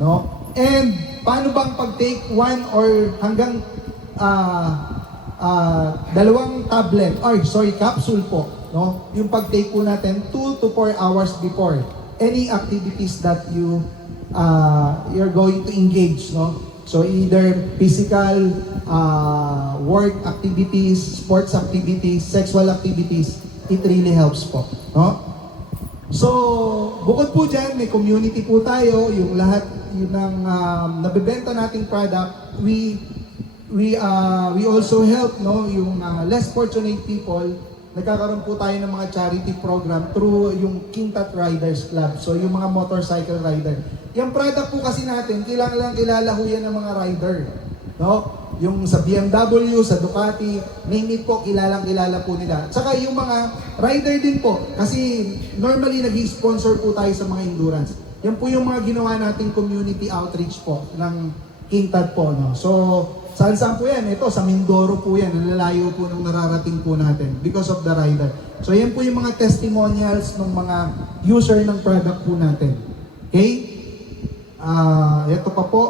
no? And paano bang pag-take one or hanggang dalawang tablet, capsule po, no? Yung pag-take po natin 2 to 4 hours before any activities that you're going to engage, no? So either physical work activities, sports activities, sexual activities, it really helps po, no? So, bukod po dyan, may community po tayo, yung lahat yun ng nabebenta nating product, we also help, no, yung less fortunate people. Nagkakaroon po tayo ng mga charity program through yung King Tut Riders Club. So, yung mga motorcycle rider. Yung product po kasi natin, kilala ho yan ng mga rider, no? Yung sa BMW, sa Ducati, name it po, kilala po nila. Tsaka yung mga rider din po, kasi normally nag-sponsor po tayo sa mga endurance. Yan po yung mga ginawa nating community outreach po ng King Tut po, no? So, saan po yan? Ito, sa Mindoro po yan. Nalalayo po nung nararating po natin because of the rider. So, yan po yung mga testimonials ng mga user ng product po natin. Okay? Ito pa po,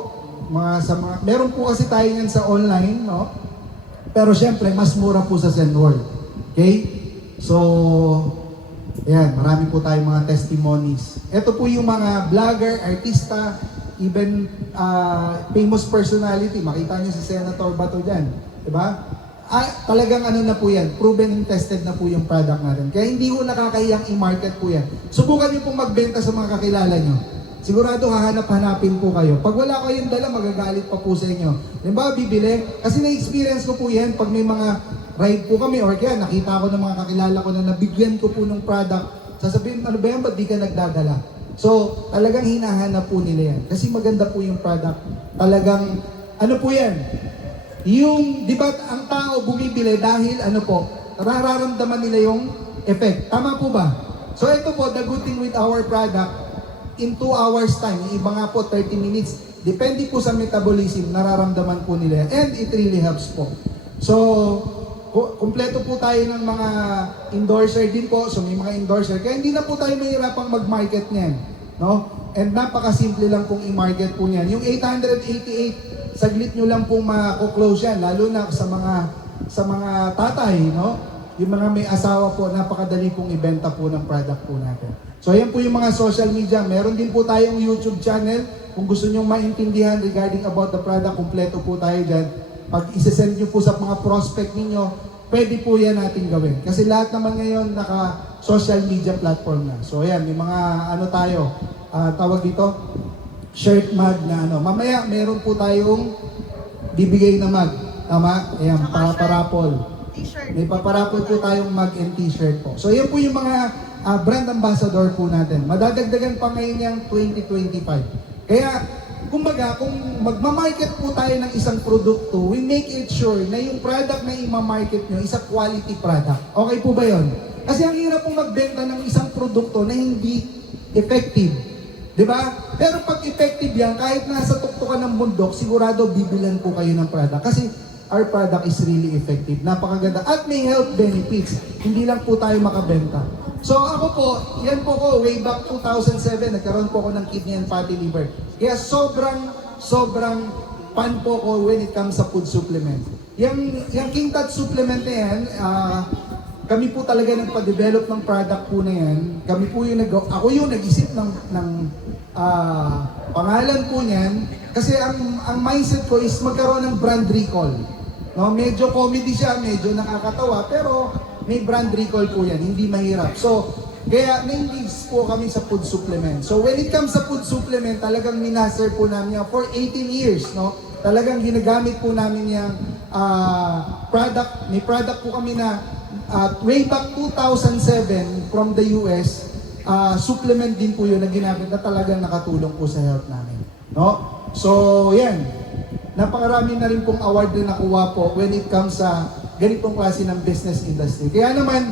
meron po kasi tayo yan sa online, no? Pero syempre, mas mura po sa Zenworld. Okay? So, ayan, marami po tayong mga testimonies. Ito po yung mga vlogger, artista, even famous personality. Makita niyo si Senator Bato dyan. Diba? Talagang ano na po yan, proven and tested na po yung product natin. Kaya hindi ko nakakahiyang i-market po yan. Subukan niyo pong magbenta sa mga kakilala niyo. Sigurado hahanap-hanapin po kayo. Pag wala kayong dala, magagalit pa po sa inyo. Diba, bibili? Kasi na-experience ko po yan pag may mga ride po kami or kaya nakita ko ng mga kakilala ko na nabigyan ko po ng product. Sasabihin, ano ba yan? Ba't di ka nagdadala? So, talagang hinahanap po nila yan. Kasi maganda po yung product. Talagang, ano po yan? Yung, di ba, ang tao bumibili dahil, ano po, nararamdaman nila yung effect. Tama po ba? So, ito po, the good thing with our product, in 2 hours time, yung iba nga po 30 minutes, depende po sa metabolism, nararamdaman po nila. And it really helps po. So, kumpleto po tayo ng mga endorser din po. So, may mga endorser. Kaya hindi na po tayo mahirapang mag-market niyan. No? And napakasimple lang pong i-market po niyan. Yung 888, saglit nyo lang pong ma-close yan. Lalo na sa mga tatay, no? Yung mga may asawa po, napakadali pong ibenta po ng product po natin. So, ayan po yung mga social media. Meron din po tayong YouTube channel. Kung gusto nyo maintindihan regarding about the product, kumpleto po tayo dyan. Pag isesend nyo po sa mga prospect ninyo, pwede po yan natin gawin. Kasi lahat naman ngayon naka-social media platform na. So, ayan, may mga ano tayo, tawag dito, shirt mug na ano. Mamaya, meron po tayong bibigay na mug. Tama? Ayan, para-parapol. May paparapol po tayong mug and t-shirt po. So, yan po yung mga brand ambassador po natin. Madadagdagan pa ngayon yung 2025. Kaya, kumbaga, kung magmamarket po tayo ng isang produkto, we make it sure na yung product na i-market nyo is a quality product. Okay po ba yun? Kasi ang hirap pong magbenta ng isang produkto na hindi effective. Diba? Pero pag effective yan, kahit nasa tuktukan ng bundok, sigurado bibilan po kayo ng product. Kasi our product is really effective. Napakaganda. At may health benefits. Hindi lang po tayo makabenta. So ako po, yan po ko, way back 2007, nagkaroon po ako ng kidney and fatty liver. Kaya sobrang fan po ko when it comes sa food supplement. Yung King Tut supplement na yan, kami po talaga nagpa-develop ng product po na yan. Kami po yung ako yung nag-isip ng pangalan po niyan. Kasi ang mindset ko is magkaroon ng brand recall. No, medyo comedy siya, medyo nakakatawa, pero may brand recall po yan, hindi mahirap. So, kaya na-engage po kami sa food supplement. So, when it comes sa food supplement, talagang minaster po namin yan for 18 years, no? Talagang ginagamit po namin yung product. May product po kami na way back 2007 from the US, supplement din po yun na ginamit na talagang nakatulong po sa health namin. No? So, yan. Napakarami na rin pong award na nakuha po when it comes sa ganitong klase ng business industry. Kaya naman,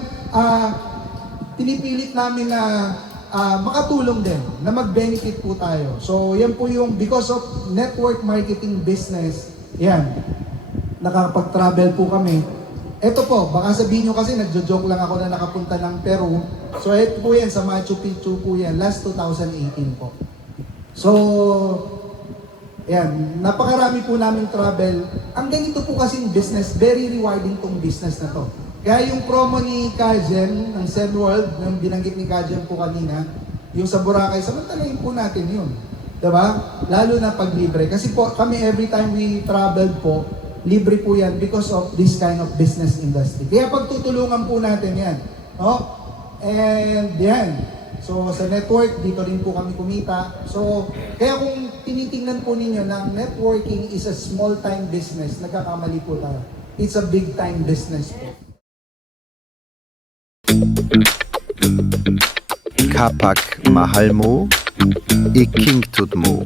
pinipilit namin na makatulong din, na mag-benefit po tayo. So, yan po yung because of network marketing business, yan, nakapag-travel po kami. Ito po, baka sabihin nyo kasi nagjo-joke lang ako na nakapunta ng Peru. So, ito po yan, sa Machu Picchu po yan, last 2018 po. So, ayan, napakarami po namin travel. Ang ganito po kasing business, very rewarding tong business na to. Kaya yung promo ni Kajem, ng Zen World, ng binanggit ni Kajem po kanina, yung sa Boracay, samantalahin po natin yun. Diba? Lalo na pag libre. Kasi po, kami every time we travel po, libre po yan because of this kind of business industry. Kaya pagtutulungan po natin yan. No? And yan. So sa network, dito rin po kami kumita. So, kaya kung tinitingnan po ninyo na networking is a small time business, nagkakamali po tayo. It's a big time business po. Kapag mahal mo, iking mo.